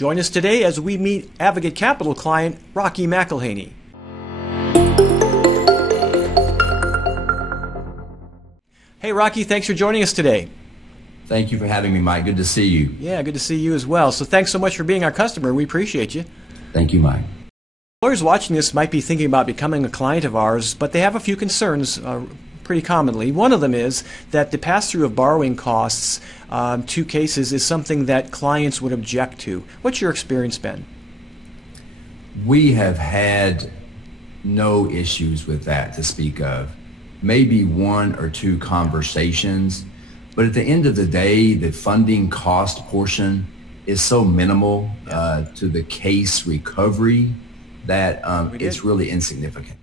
Join us today as we meet Advocate Capital client Rocky McElhaney. Hey Rocky, thanks for joining us today. Thank you for having me, Mike. Good to see you. Yeah, good to see you as well. So thanks so much for being our customer. We appreciate you. Thank you, Mike. Lawyers watching this might be thinking about becoming a client of ours, but they have a few concerns pretty commonly. One of them is that the pass-through of borrowing costs to cases is something that clients would object to. What's your experience been? We have had no issues with that to speak of. Maybe one or two conversations, but at the end of the day, the funding cost portion is so minimal to the case recovery that it's really insignificant.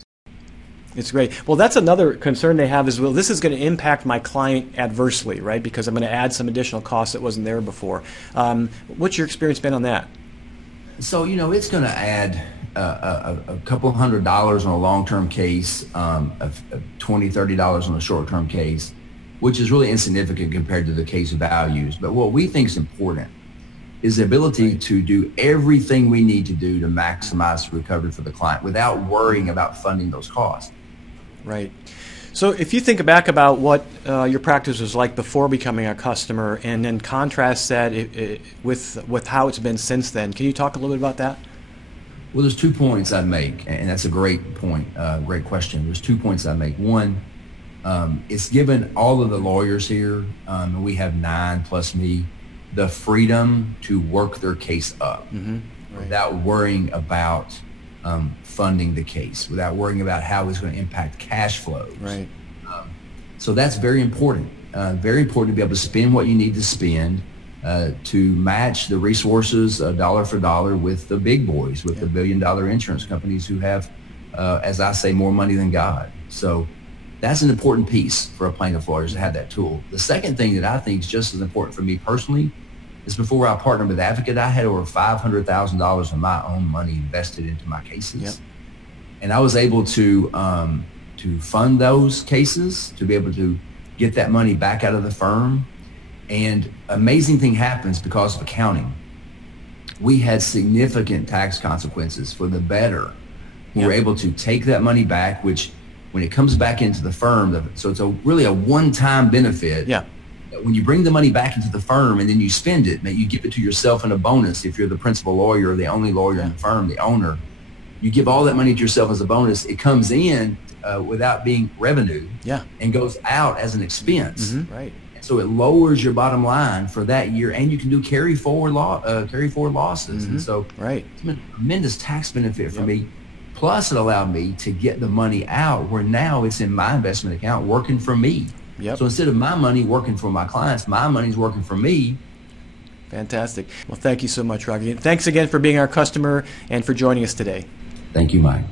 It's great. Well, that's another concern they have as well. This is going to impact my client adversely, right? Because I'm going to add some additional costs that wasn't there before. What's your experience been on that? So, it's going to add a couple $100 on a long-term case, $20, $30 on a short-term case, which is really insignificant compared to the case values. But what we think is important is the ability to do everything we need to do to maximize recovery for the client without worrying about funding those costs. Right. So if you think back about what your practice was like before becoming a customer and then contrast that with how it's been since then, can you talk a little bit about that? Well, there's 2 points I'd make, and that's a great point, great question. There's 2 points I'd make. One, it's given all of the lawyers here, and we have 9 plus me, the freedom to work their case up without worrying about funding the case, without worrying about how it's going to impact cash flows. Right. So that's very important. Very important to be able to spend what you need to spend to match the resources dollar for dollar with the big boys, with the billion-dollar insurance companies who have, as I say, more money than God. So that's an important piece for a plaintiff lawyer to have that tool. The second thing that I think is just as important for me personally is before I partnered with Advocate, I had over $500,000 of my own money invested into my cases. Yep. And I was able to fund those cases, to be able to get that money back out of the firm. And amazing thing happens because of accounting. We had significant tax consequences for the better. We were able to take that money back, which when it comes back into the firm, so it's really a one-time benefit. Yeah. When you bring the money back into the firm and then you spend it, you give it to yourself in a bonus. If you're the principal lawyer or the only lawyer in the firm, the owner, you give all that money to yourself as a bonus. It comes in without being revenue and goes out as an expense. Right. So it lowers your bottom line for that year, and you can do carry forward losses. And so it's been a tremendous tax benefit for me. Plus, it allowed me to get the money out where now it's in my investment account working for me. So instead of my money working for my clients, my money's working for me. Fantastic. Well, thank you so much, Rocky. Thanks again for being our customer and for joining us today. Thank you, Mike.